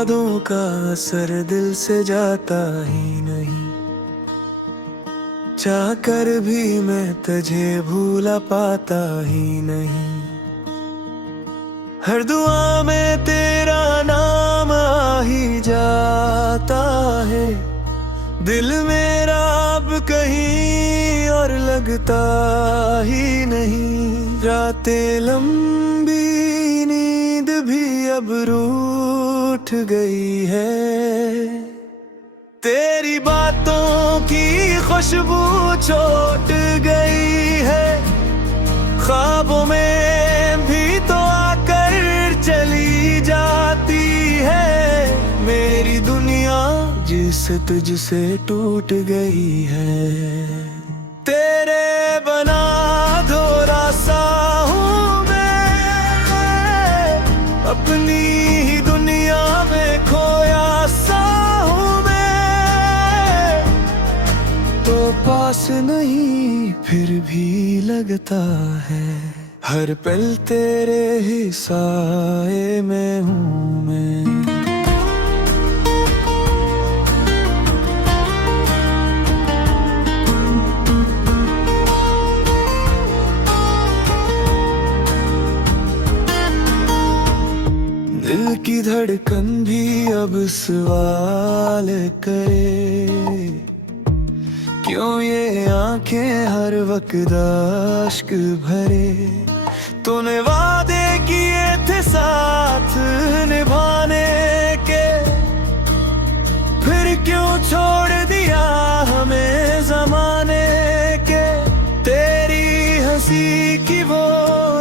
यादों का असर दिल से जाता ही नहीं, चाह कर भी मैं तुझे भूला पाता ही नहीं। हर दुआ में तेरा नाम आ ही जाता है, दिल मेरा अब कहीं और लगता ही नहीं। रातें लंबी, नींद भी अब रूठ गई है, तेरी बातों की खुशबू छूट गई है। ख्वाबों में भी तो आकर चली जाती है, मेरी दुनिया जिस तुझसे टूट गई है। तेरे बना अधूरा सा हूँ मैं, अपनी ही दुनिया में खोया सा हूँ मैं। तो पास नहीं फिर भी लगता है, हर पल तेरे ही साए में हूँ मैं। दिल की धड़कन भी अब सवाल करे, क्यों ये आंखें हर वक्त अश्क भरे। तूने वादे किए थे साथ निभाने के, फिर क्यों छोड़ दिया हमें जमाने के। तेरी हंसी की वो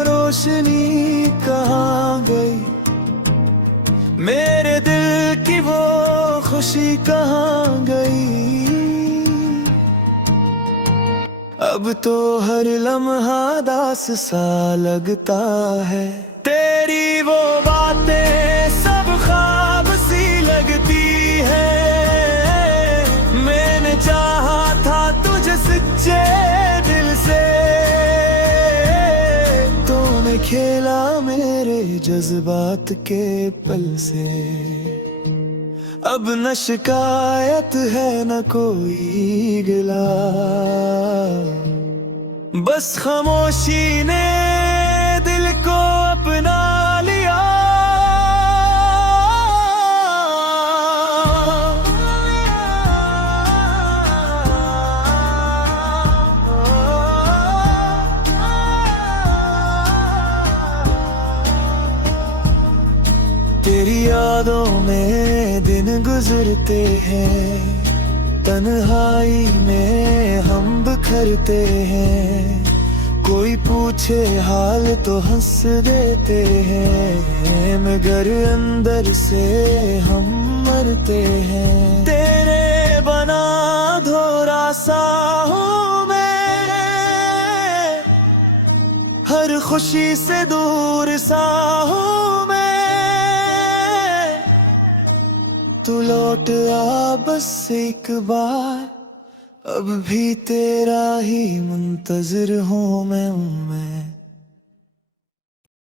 रोशनी कहाँ गई, मेरे दिल की वो खुशी कहाँ गई। अब तो हर लम्हा दास सा लगता है, तेरी वो बातें सब ख्वाब सी लगती है। मैंने चाहा था तुझे सच्चे दिल से, तूने खेला मेरे जज्बात के पल से। अब न शिकायत है न कोई गिला, बस खामोशी ने दिल को अपना लिया। तेरी यादों में दिन गुजरते हैं, तन्हाई में हम बिखरते हैं। कोई पूछे हाल तो हंस देते हैं, मगर अंदर से हम मरते हैं। तेरे बना अधूरा सा हूँ मैं, हर खुशी से दूर सा हूँ मैं। तू लौट आ बस एक बार, अब भी तेरा ही मुंतज़िर हूँ मैं।